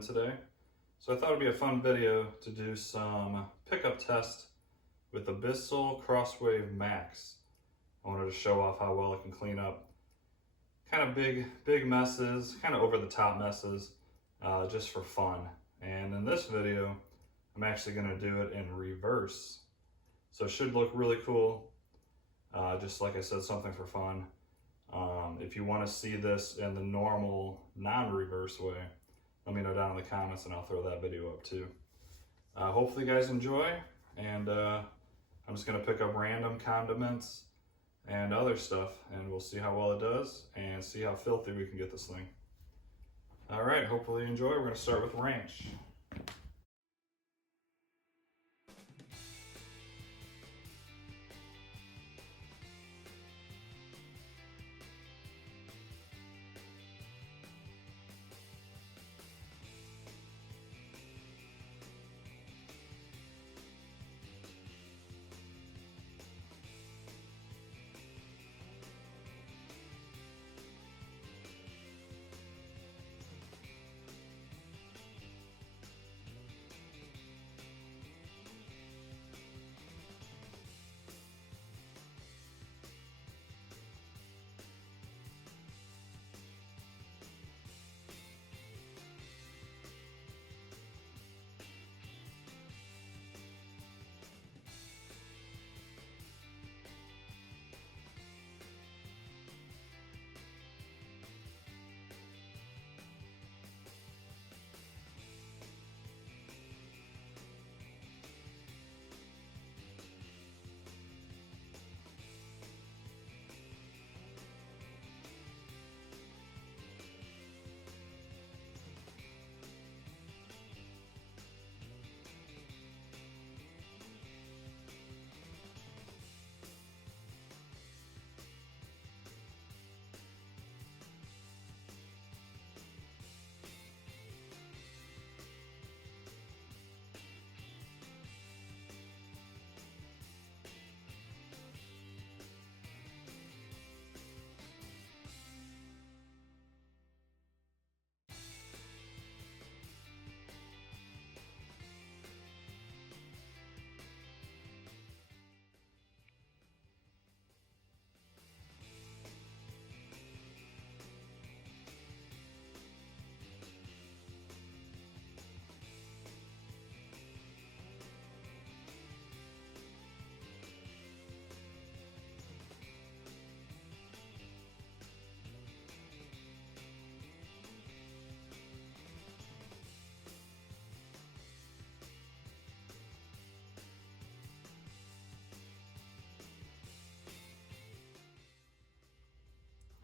in today. So I thought it'd be a fun video to do some pickup test with the Bissell Crosswave Max. I wanted to show off how well it can clean up kind of big messes, kind of over the top messes, just for fun. And in this video, I'm actually gonna do it in reverse. So it should look really cool. Just like I said, something for fun. If you want to see this in the normal, non-reverse way, let me know down in the comments and I'll throw that video up too. Hopefully you guys enjoy, and I'm just going to pick up random condiments and other stuff, and we'll see how well it does and see how filthy we can get this thing. Alright, hopefully you enjoy. We're going to start with ranch.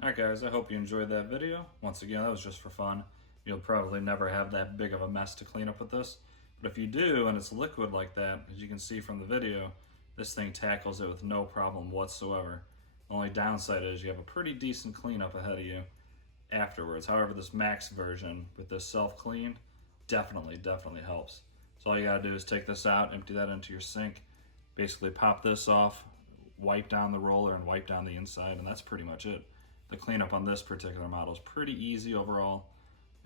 Alright guys, I hope you enjoyed that video. Once again, that was just for fun. You'll probably never have that big of a mess to clean up with this. But if you do, and it's liquid like that, as you can see from the video, this thing tackles it with no problem whatsoever. The only downside is you have a pretty decent cleanup ahead of you afterwards. However, this max version with this self-clean definitely helps. So all you gotta do is take this out, empty that into your sink, basically pop this off, wipe down the roller and wipe down the inside, and that's pretty much it. The cleanup on this particular model is pretty easy overall,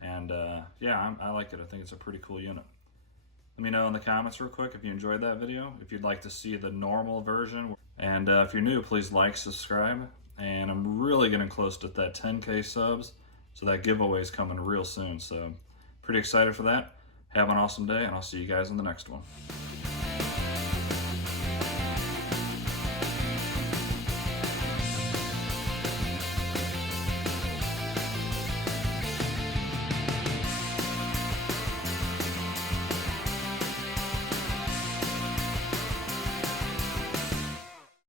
and yeah, I like it. I think it's a pretty cool unit. Let me know in the comments real quick if you enjoyed that video, if you'd like to see the normal version, and if you're new, please like, subscribe, and I'm really getting close to that 10K subs, so that giveaway is coming real soon, so pretty excited for that. Have an awesome day, and I'll see you guys in the next one.